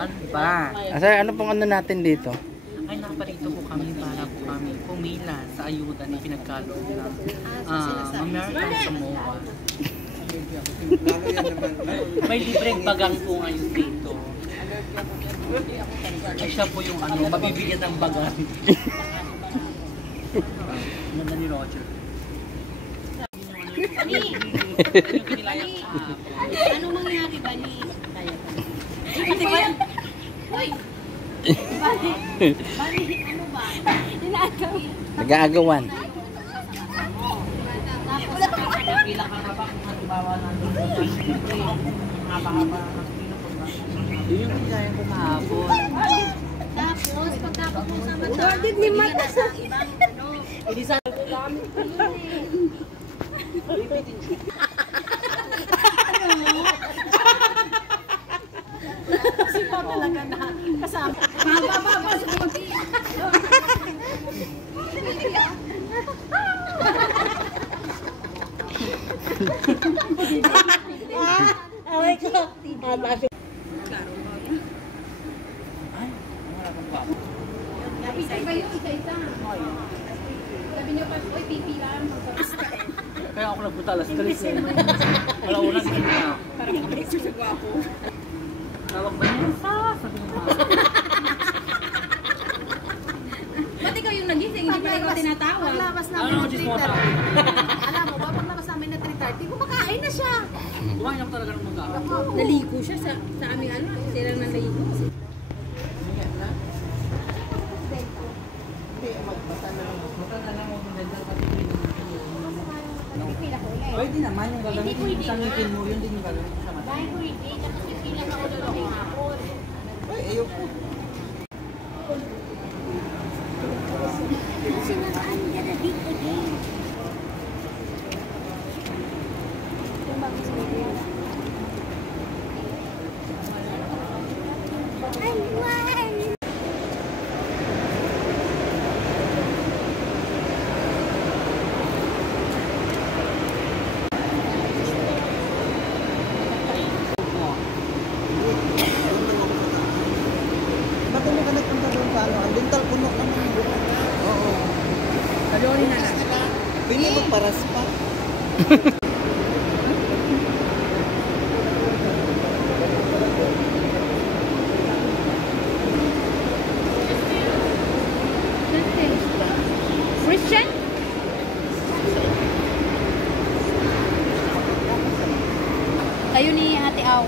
Ano ba? Sir, ano pong ano natin dito? Ay, naparito po kami para po kami pumila sa ayuda na pinagkaloob ng American Samoa. May libreng bagang po ngayon dito. Ay, siya po yung ano, mabibigyan ng bagang. Ganda ni Roger. Ano mangyari ba ni? Ate ba? Uy! Bali, ano ba? Nag-aagawan. Wala pa ko ano? Pila ka na ba kung halimbawa nandun sa siyempre, haba-haba ng yun yung kinayan ko mahapon. Tapos, pagkapag mo sa mata, Gordon ni Mata sa ibang ano. Hindi sa... kasi pa talaga na kasama. Baba, sumunod. Away ko. Isa-isa. Sabi niyo pa, oy, pipi lang. Kaya ako nagpunta alas 3 eh. Wala unang hindi na. Parang mag-extra sa gwapo. Tawag ba niya? Sabi mo ba? Ba't ikaw yung nagising? Hindi pa ikaw tinatawag. Paglabas namin Ano, ng just mo 3:30. Alam mo ba, paglabas namin ng 3:30, kumakain na siya. Kumain ako talaga ng mag-aaral. Naligo siya sa aming ano. Sila na naligo. Pwede naman yung gagamitin mo sa ngipin mo, yun din yung gagamitin mo sa mata. Dahil ko hindi, kasi sila na ulo ng hapon. Ay, ayoko. Ba't mo ka nagpunta doon sa ano? Ang dental puno naman. Oo. Kalyonin na lang. Pili mo paras pa. Christian? Kayo ni Ate Aw.